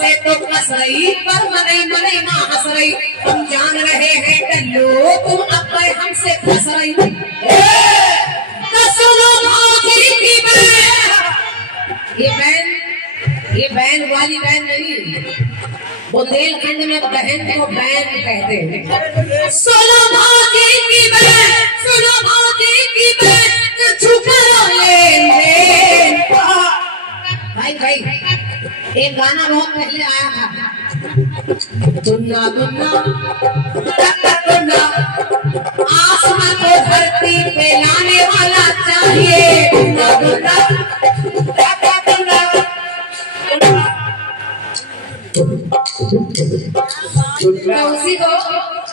तुमसे तो कस रही पर मने मने माँ हंस रही। तुम जान रहे हैं टल्लो तुम अब गए हमसे फंस रही। तो सुनो मौजी की बैन, ये बैन वाली बैन नहीं, बुंदेलखंड में बहन को बैन कहते हैं। सुनो मौजी की बैन, सुनो मौजी की बैन, छुकरो लेन। भाई भाई एक गाना बहुत पहले आया था, दुन्ना दुन्ना दुन्ना आसमान को धरती पे लाने वाला चाहिए। दुन्ना दुन्ना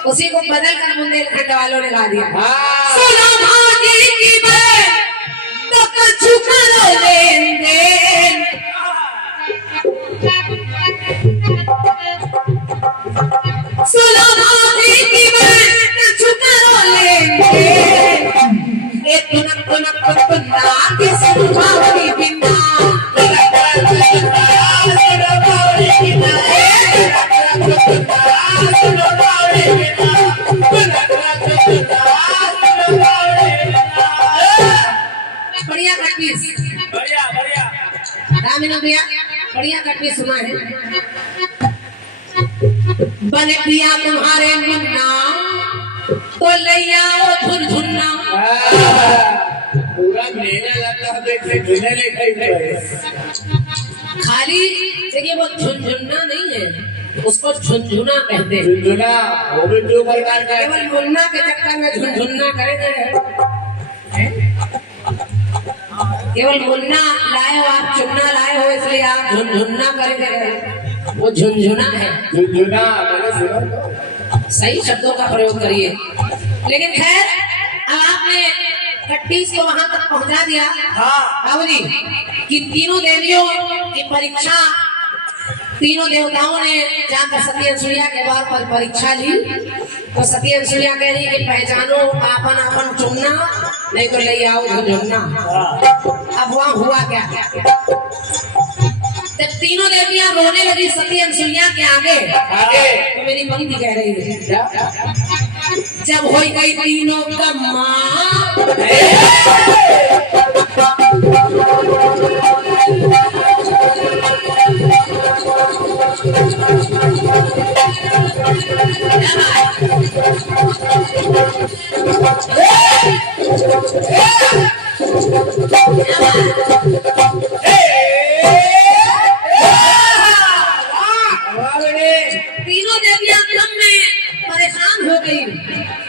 उसी को बदल कर बुंदेलखंड वालों ने गा दिया। सुनो मौजी की बैन तो कछु करो लेन देन। सुनो मौजी की बैन कछु करो लेन देन। एक तुनक तुनक तुन्ना के सुनो मौजी बिन्ना। बढ़िया कटपीस, बढ़िया बढ़िया रामिना भैया बढ़िया कटपीस सुना है। बन पिया तुम्हारे मुन्ना तो लैया ओ झुनझुन्ना। पूरा मेला लगता है देखे झुने नहीं खाली देखिए वो झुनझुन्ना नहीं है, उसको झुनझुना कहते हैं। झुनझुना वो भी दो प्रकार का है। केवल मुन्ना के चक्कर में झुनझुन्ना करेंगे। केवल मुन्ना लाए हो आप, चुन्ना लाए हो इसलिए आप झुनझुन्ना करेंगे, वो झुनझुना है। झुनझुना मैंने सुना। सही शब्दों का प्रयोग करिए। लेकिन खैर अब आपने कट्टीस को वहां तक पहुंचा दिया बाबूजी कि तीनों देवियों की परीक्षा, तीनों देवताओं ने जाकर सती अनसुईया के द्वार पर परीक्षा ली। तो सती अनसुईया कह रही कि पहचानो आपन आपन चुनना, नहीं तो ले आओ झुनझुन्ना। अब वहां हुआ क्या, जब तीनों देवियां रोने लगी सती अनसुईया के आगे तो मेरी पंक्ति कह रही है, जब हो गई तीनों का मां तीनों देवियां क्रम में परेशान हो गई,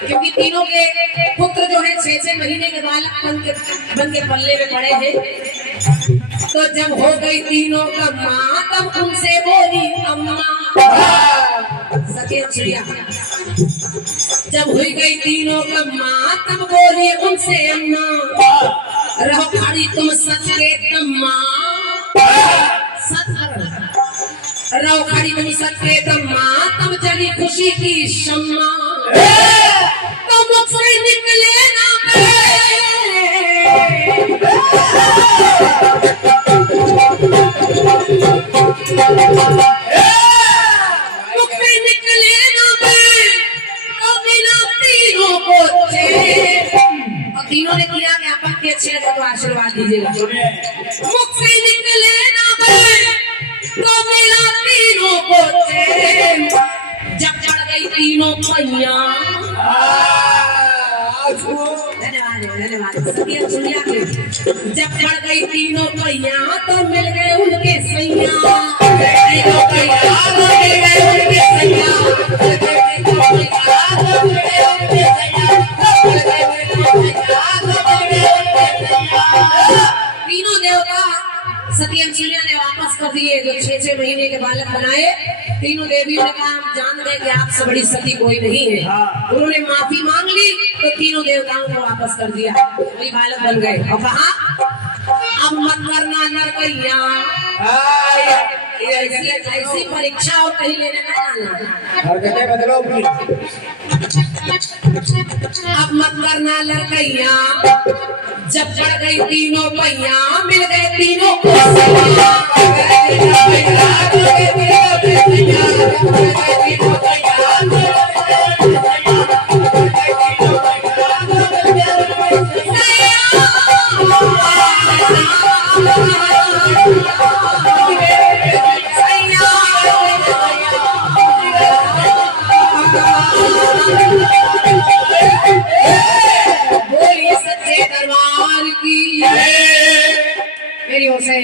क्योंकि तीनों के पुत्र जो है 6-6 महीने के बालक बन के पल्ले में पड़े हैं। तो जब हो गई तीनों का मां तब उनसे बोली अम्मा। सती अनसुईया जब हुई गई तीनों का मां तब बोली उनसे अम्मा। रहो खड़ी तुम सच के तम्मा, रहो खड़ी तुम सच के तम्मा, तब चली खुशी की शम्मा। तो मुख से निकले ना मुख से निकले ना तो मिला तीनों को और तीनों ने किया कि अपन के अच्छे को आशीर्वाद दीजिएगा। मुख से निकले ना तो मिला तीनों को जब चढ़ गई तीनों पैया। धन्यवाद सती अनसुईया के। जब चढ़ गई तीनों पैया तो मिल गए उनके सैया। तीनों पैया तो मिल गए उनके सैया। तीनों देवता सती अनसुईया ने वापस कर दिए जो 6-6 महीने के बालक बनाए। तीनों देवियों ने कहा हम जान गए कि आपसे बड़ी सती कोई नहीं है। उन्होंने माफी मांग ली तो तीनों देवताओं को वापस कर दिया, वही बालक बन गए। और कहा अब मत करना नरकैया, ऐसी परीक्षा और कहीं लेने का जाना। अब मत करना लड़कैया, जब चढ़ गई तीनों पैया मिल गए तीनों को। से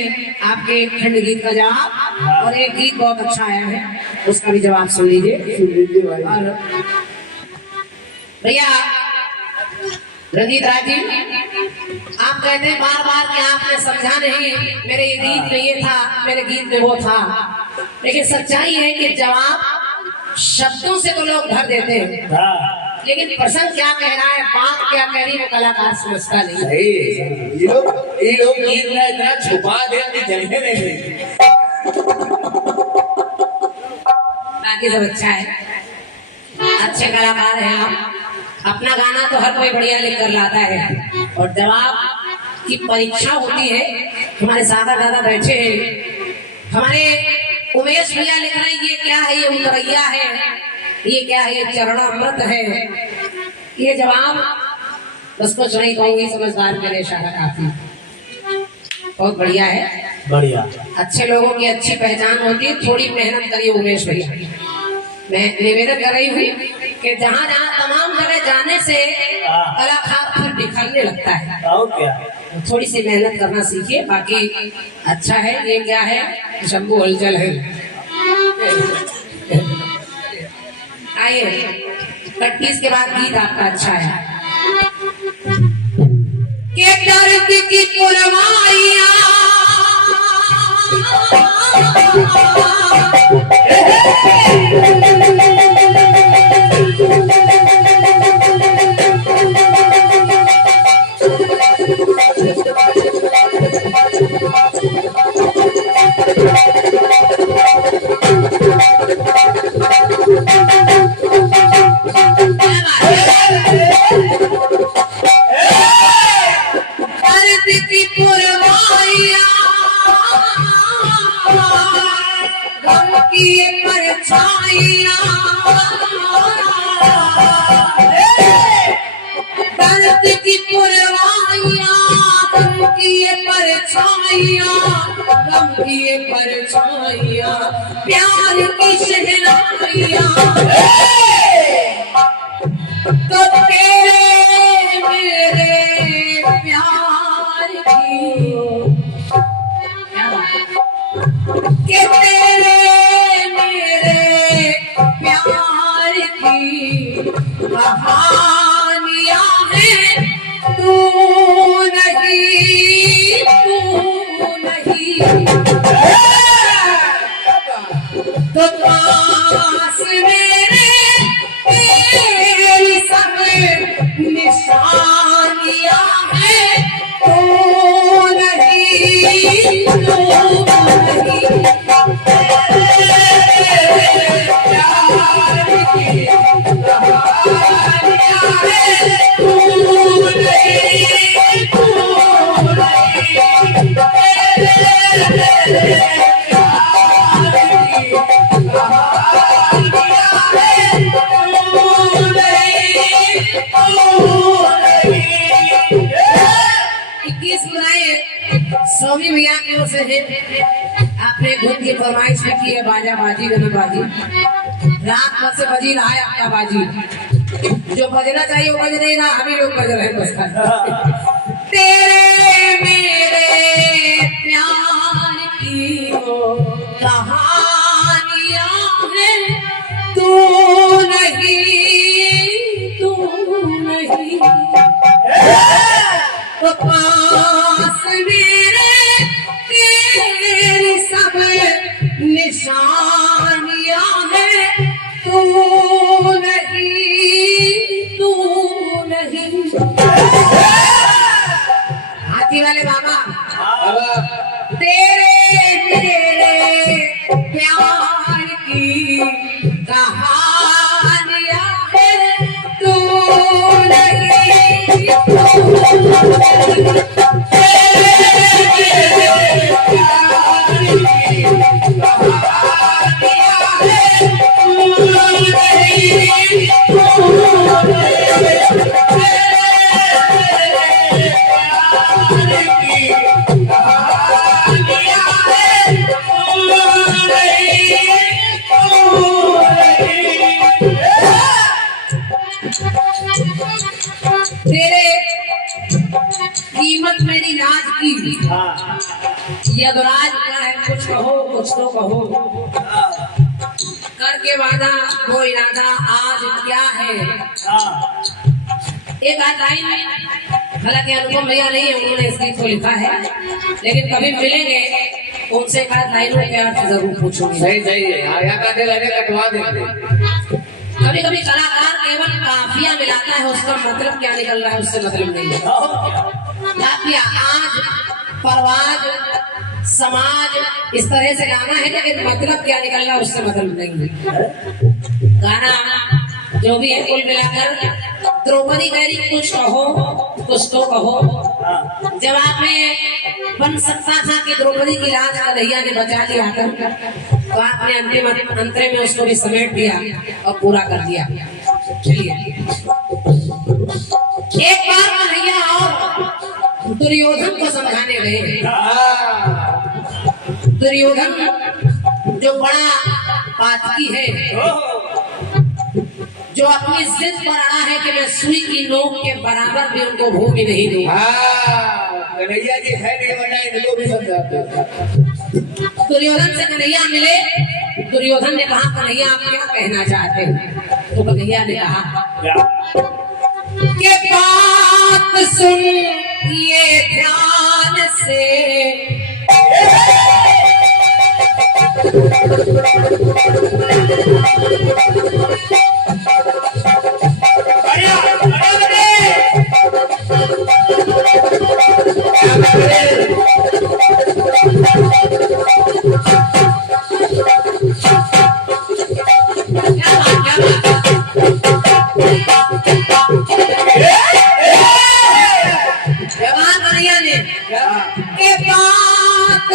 आपके खंड गीत का जवाब, और एक गीत बहुत अच्छा आया है उसका भी जवाब सुन लीजिए। और भैया रंजीत राज जी, आप कहते हैं बार बार कि आपने समझा नहीं, मेरे ये गीत में ये था, मेरे गीत में वो था, लेकिन सच्चाई है कि जवाब शब्दों से तो लोग भर देते हैं, लेकिन प्रसंग क्या कह रहा है, बात क्या कह रही है, वो कलाकार समझता नहीं। सही, ये लोग गीत में इतना छुपा दे कि जगह नहीं। बाकी सब अच्छा है, अच्छे कलाकार हैं आप। अपना गाना तो हर कोई बढ़िया लिख कर लाता है, और जवाब की परीक्षा होती है। हमारे सादा दादा बैठे हैं, हमारे उमेश भैया लिख रहे हैं, ये क्या है, ये उतरैया है, ये क्या है, ये चरणामृत है। ये जवाब बस कुछ नहीं कहूंगी, समझदार के लिए इशारा काफी। बहुत बढ़िया है, बढ़िया। अच्छे लोगों की अच्छी पहचान होती है। थोड़ी मेहनत करिए उमेश भैया, मैं निवेदन कर रही हूँ कि जहाँ जहाँ तमाम जगह जाने से कलाकार फिर बिखरने लगता है, और क्या, थोड़ी सी मेहनत करना सीखिए। बाकी अच्छा है। ये क्या है, शंभू हलचल है। आइए, कट्टीस के बाद गीत आपका अच्छा है। के दर्द की पुरवाइया दर्द की पुरवाइया, गम की ये परछाइया, गम की ये परछाइया, प्यार की शहनाइया, तो तेरे मेरे प्यार की, के तेरे मेरे प्यार की कहानियां हैं, तू नहीं, तो पास मेरे तेरी सब निशानियां हैं, तू नहीं, स्वामी भैया की ओर से है। आपने धुन की फरमाइश भी की है, बाजा बाजी गली बाजी, रात भर से बजी रहा है आपका बाजी, जो बजना चाहिए वो बज नहीं रहा, हम ही लोग बज रहे हैं बस। तेरे मेरे प्यार की कहानियां हैं, तू नहीं, तो पास मेरे तेरी सब निशानियां हैं, तू नहीं। हाथी वाले बाबा, तेरे मेरे प्यार की कहानियां हैं, तू नहीं, यदुराज का है, कुछ कहो कुछ तो कहो, करके वादा वो इरादा आज क्या है। एक आध लाइन, हालांकि अनुपम भैया नहीं है, उन्होंने इस गीत को लिखा है, लेकिन कभी मिलेंगे उनसे एक आध लाइनों के अर्थ जरूर पूछूंगी। सही सही है, आया का दिल है कटवा देंगे। कभी कभी कलाकार केवल काफिया मिलाता है, उसका मतलब क्या निकल रहा है उससे मतलब नहीं है। काफिया आज परवाज समाज इस तरह से गाना है, लेकिन मतलब क्या निकल रहा है उससे मतलब नहीं है। गाना जो भी है कुल मिलाकर द्रौपदी कह रही कुछ कहो कुछ तो कहो। जवाब में बन सकता था कि द्रौपदी की लाज कन्हैया ने बचा लिया था, तो आपने अंतिम अंतरे में उसको भी समेट दिया और पूरा कर दिया। चलिए एक बार कन्हैया और दुर्योधन को समझाने गए। दुर्योधन जो बड़ा पातकी है, जो अपनी जिद पर अड़ा है कि मैं सुई की नोक के बराबर भी उनको भूमि नहीं दूंगा। कन्हैया जी है नहीं वरना इनको भी समझाते। दुर्योधन से कन्हैया मिले, दुर्योधन ने कहा कन्हैया आप क्या कहना चाहते हैं? तो कन्हैया ने कहा कि बात सुन ये ध्यान से,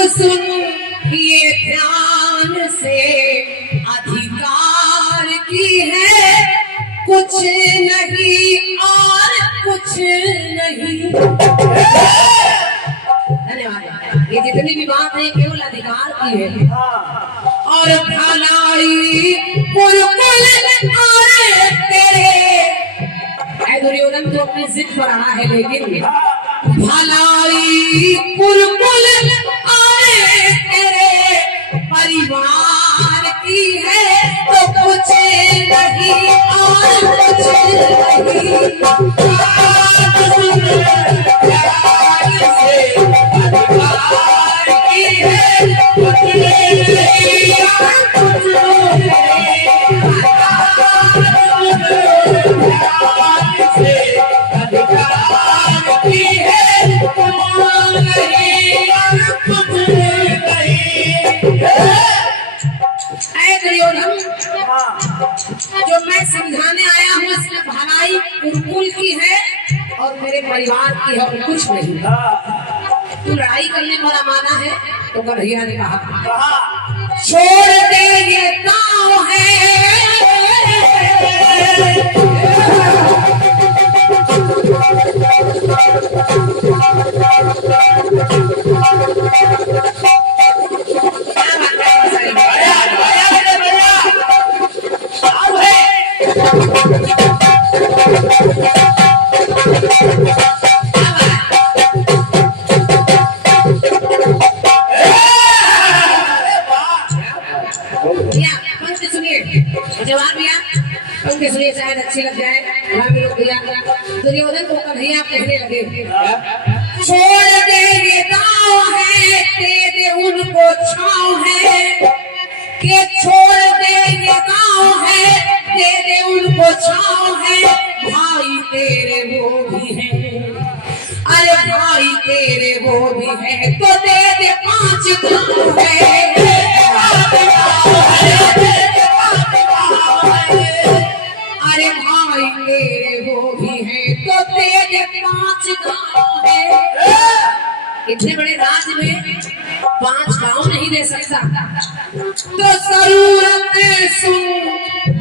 सुन ये ध्यान से, अधिकार की है कुछ नहीं और कुछ नहीं। धन्यवाद। ये जितनी भी बात है केवल अधिकार की है। और भलाई पुरकुल आए तेरे, दुर्योधन तो अपनी जिद पर अड़ा है, लेकिन भलाई पुरकुल आए तेरे परिवार की है तो कुछ नहीं और कुछ नहीं। जो मैं समझाने आया हूँ इसमें भलाई कुल की है और मेरे परिवार की है और कुछ नहीं। तू लड़ाई करने वाला माना है? तो कन्हैया ने कहा छोड़ दे ये गाँव है, जवाब दिया उनके सुनिए, शायद अच्छी लग जाए। दुर्योधन को कन्हैया कहने लगे छोड़ दे ये गाँव है, दे दे उनको छाँव है, के छोड़ दे ये गाँव है, दे दे उनको छाँव है। भाई तेरे वो भी है, अरे भाई तेरे वो भी है तो दे दे 5 गाँव है। अरे भाई तेरे वो भी है तो दे दे 5 गाँव है। इतने बड़े राज्य में 5 गाँव नहीं दे सकता, तो जरूरत सुन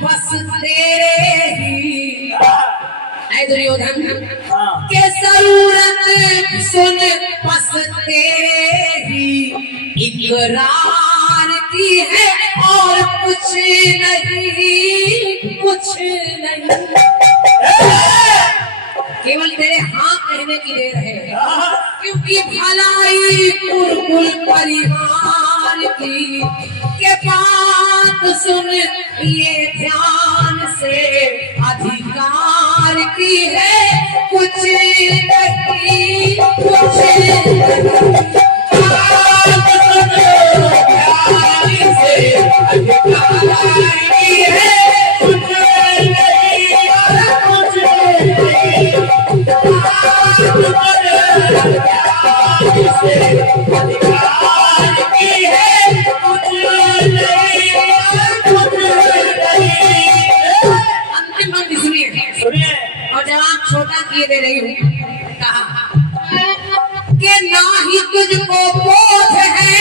बस तेरे ही। ऐ दुर्योधन के जरूरत सुन बस तेरे ही, इकरार की है और कुछ नहीं कुछ नहीं। केवल तेरे हाँ कहने की देर है, क्योंकि कि भलाई कुल परिवार की के बात सुन ये ध्यान से अधिकार की है कुछ नहीं कुछ नहीं अंतिम पंक्ति सुनिए और जवाब छोटा किए दे रही हूँ। कहा कि ना ही तुझको बोध है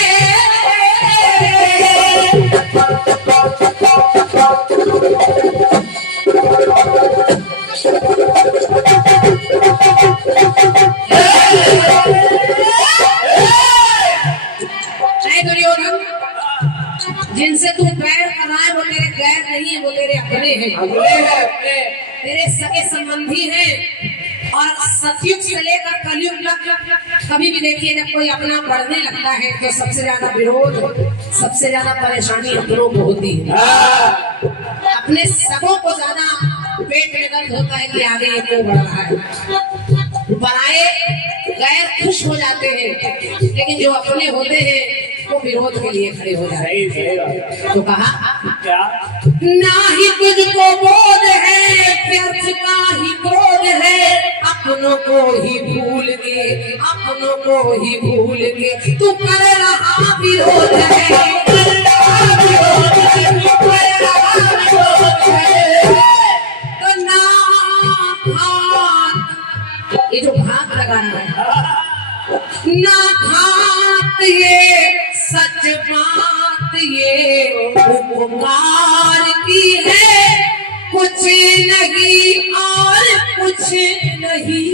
दुर्योधन, जिनसे तू बैर कर रहा है वो तेरे गैर नहीं है, वो तेरे अपने हैं, तेरे सगे संबंधी हैं। और सतयुग से लेकर कलयुग तक कभी भी देखिए जब कोई अपना बढ़ने लगता है तो सबसे ज्यादा विरोध, सबसे ज्यादा परेशानी अपनों को होती है। अपने सबों को ज्यादा पेट में दर्द होता है कि आगे ये क्यों बढ़ रहा है। पराए गैर खुश हो जाते हैं, लेकिन जो अपने होते हैं वो विरोध के लिए खड़े हो जाते हैं। तो कहा क्या ना ही तुझको बोध है व्यर्थ का ही क्रोध है, अपनों को ही भूल के अपनों को ही भूल के तू कर रहा विरोध है। तो ना घात, ये जो घात लगा है ना घात ये सच बात ये उपकार की है कुछ नहीं और कुछ नहीं।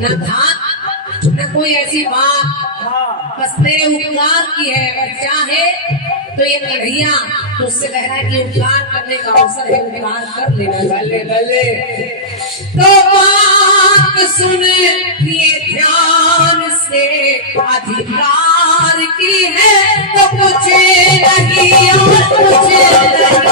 न घात न कोई ऐसी बात, बस तेरे उपकार की है। अगर चाहे तो ये कन्हैया तो उससे कह रहा है कि उपकार करने का अवसर है, उपकार कर लेना। तो बात सुन ये ध्यान से अधिकार की है तो कुछ नहीं और कुछ नहीं।